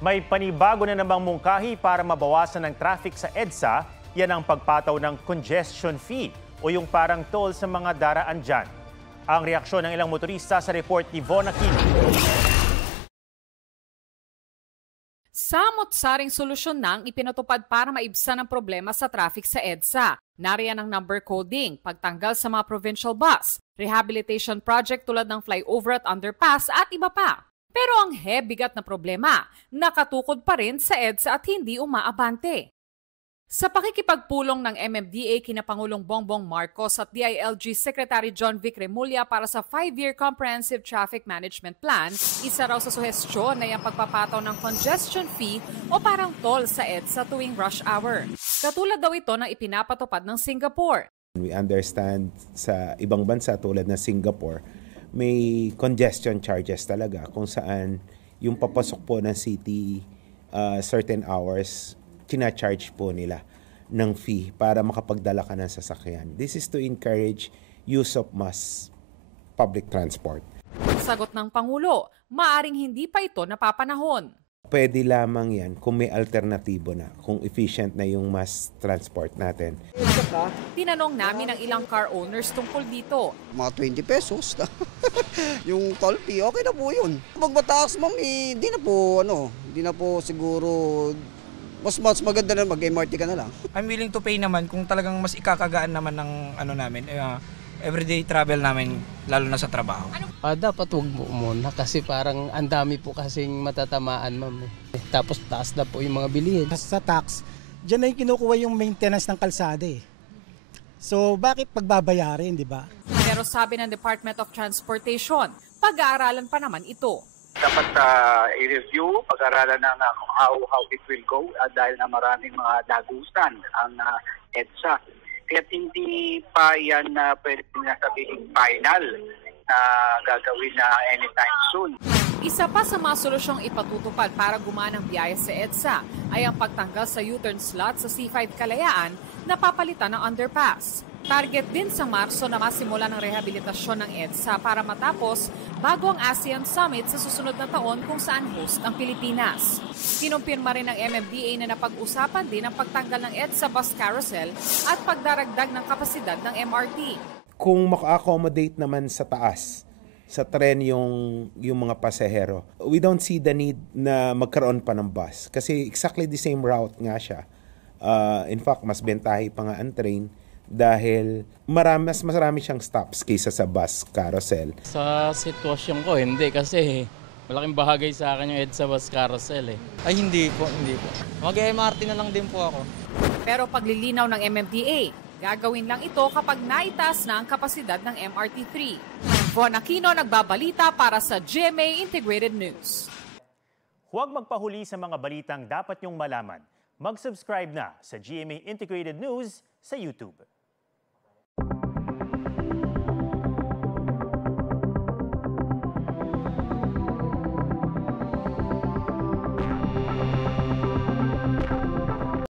May panibago na namang mungkahi para mabawasan ng traffic sa EDSA. Yan ang pagpataw ng congestion fee o yung parang toll sa mga daraan dyan. Ang reaksyon ng ilang motorista sa report ni Von Aquino. Samot-saring solusyon na ang ipinatupad para maibsan ang problema sa traffic sa EDSA. Nariyan ang number coding, pagtanggal sa mga provincial bus, rehabilitation project tulad ng flyover at underpass at iba pa. Pero ang bigat na problema, nakatukod pa rin sa EDSA at hindi umaabante. Sa pakikipagpulong ng MMDA kina Pangulong Bongbong Marcos at DILG Secretary John Vic Remulla para sa 5-year Comprehensive Traffic Management Plan, isa raw sa suhestyon na yung pagpapataw ng congestion fee o parang toll sa EDSA tuwing rush hour. Katulad daw ito ng ipinapatupad ng Singapore. We understand sa ibang bansa tulad ng Singapore, may congestion charges talaga kung saan yung papasok po ng city certain hours, kina-charge po nila ng fee para makapagdala ka ng sasakyan. This is to encourage use of mass public transport. Sagot ng Pangulo, maaring hindi pa ito napapanahon. Pwede lamang yan kung may alternatibo na, kung efficient na yung mass transport natin. Tinanong namin ang ilang car owners tungkol dito. Mga 20 pesos. Yung toll fee, okay na po yun. Pag mataas, ma'am, hindi na po siguro. Mas maganda na mag-MRT ka na lang. I'm willing to pay naman kung talagang mas ikakagaan naman ng everyday travel namin, lalo na sa trabaho. Dapat wag mo muna kasi parang ang dami po kasing matatamaan, ma'am. Tapos taas na po yung mga bilihin. Sa tax, dyan na yung kinukuha yung maintenance ng kalsada eh. So bakit pagbabayarin, di ba? Pero sabi ng Department of Transportation, pag-aaralan pa naman ito. Dapat i-review, pag-aralan ng how it will go dahil na maraming mga dagusan ang EDSA. Kaya hindi pa yan pwede na sabihin final na gagawin na anytime soon. Isa pa sa mga solusyong ipatutupad para gumana ang biyaya sa EDSA ay ang pagtanggal sa U-turn slot sa C5 Kalayaan na papalitan ng underpass. Target din sa Marso na masimula ng rehabilitasyon ng EDSA para matapos bago ang ASEAN Summit sa susunod na taon kung saan host ang Pilipinas. Kinumpirma rin ng MMDA na napag-usapan din ang pagtanggal ng EDSA bus carousel at pagdaragdag ng kapasidad ng MRT. Kung maka-accommodate naman sa taas, sa tren yung mga pasahero, we don't see the need na magkaroon pa ng bus. Kasi exactly the same route nga siya. In fact, mas bentahe pa nga ang train dahil mas marami siyang stops kaysa sa bus carousel. Sa sitwasyon ko, hindi kasi malaking bahagay sa akin yung EDSA bus carousel eh. Ay hindi po. Mag-MRT na lang din po ako. Pero paglilinaw ng MMDA, gagawin lang ito kapag naitaas na ang kapasidad ng MRT3. Von Aquino nagbabalita para sa GMA Integrated News. Huwag magpahuli sa mga balitang dapat niyong malaman. Mag-subscribe na sa GMA Integrated News sa YouTube.